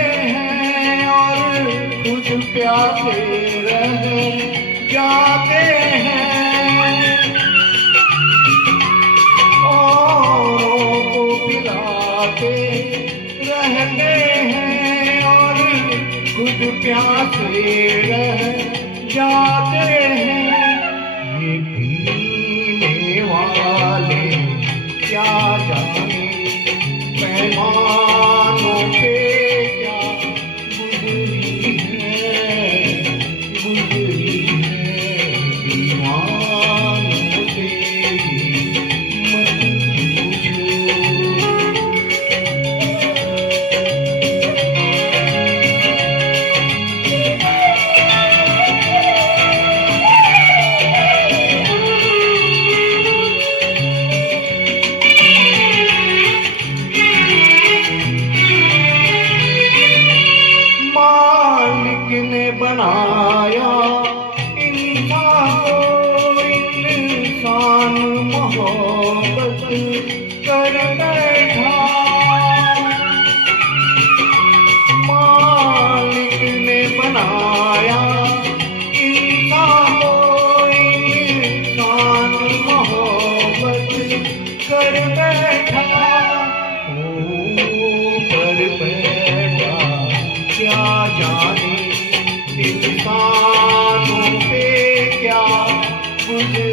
हैं और खुद प्यासे रह जाते हैं। औरों को पिलाते रहते हैं और खुद प्यासे रह जाते हैं। ये पीने वाले क्या जाने पैमानों पे क्या गुजरी है दीवानों से मत पूछो। ने बनाया इंसान को, इंसान मोहब्बत कर बैठा। मालिक ने बनाया इंसान को, इंसान मोहब्बत कर बैठा। ऊपर बैठा क्या जाने इंसानों पे क्या गुजरी